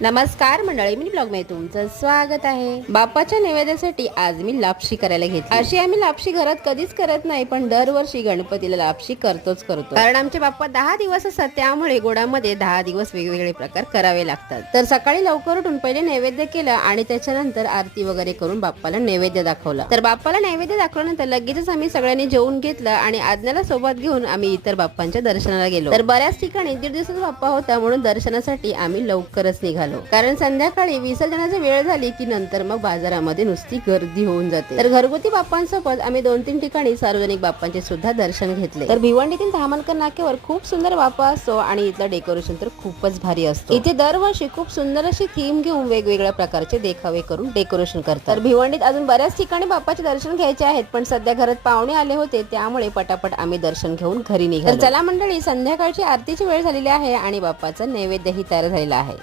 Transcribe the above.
नमस्कार मंडळी, मी ब्लॉग मध्ये तुमचं स्वागत आहे। बाप्पाच्या नैवेद्यासाठी आज मी लापशी करायला घेतली। अशी आम्ही लापशी घरात कधीच करत नाही, पण दरवर्षी गणपतीला लापशी करतो कारण आमचे बाप्पा 10 दिवस असतात, त्यामुळे गोडामध्ये 10 दिवस वेगवेगळे प्रकार करावे लागतात। तर सकाळी लवकर उठून पहिले नैवेद्य केलं आणि त्याच्यानंतर आरती वगैरे करून बाप्पाला नैवेद्य दाखवला। तर बाप्पाला नैवेद्य दाखवल्यानंतर लगेचच आम्ही सगळ्यांनी जेवून घेतलं आणि आज्ञाला सोबत घेऊन आम्ही इतर बाप्पांच्या दर्शनाला गेलो। तर बऱ्याच ठिकाणी 1.5 दिवसाचा बाप्पा होता, म्हणून दर्शनासाठी आम्ही लवकरच निघालो, कारण संध्याकाळी विसर्जनाची वेळ झाली की नंतर मग बाजारामध्ये नुसती गर्दी होऊन जाते। तर घरगुती बाप्पांसोबत आम्ही 2-3 ठिकाणी सार्वजनिक बाप्पांचे सुद्धा दर्शन घेतले। तर भिवंडीतील धामणकर नाक्यावर खूप सुंदर बाप्पा असतो आणि इथलं डेकोरेशन तर खूपच भारी असतो। इथे दरवर्षी खूप सुंदर अशी थीम घेऊन वेगवेगळ्या प्रकारचे देखावे करून डेकोरेशन करतात। तर भिवंडीत अजून बऱ्याच ठिकाणी बाप्पाचे दर्शन घ्यायचे आहेत, पण सध्या घरात पाहुणे आले होते, त्यामुळे पटापट आम्ही दर्शन घेऊन घरी निघालो। तर चला मंडळी, संध्याकाळची आरतीची वेळ झालेली आहे आणि बाप्पाचा नैवेद्यही तयार झालेला आहे।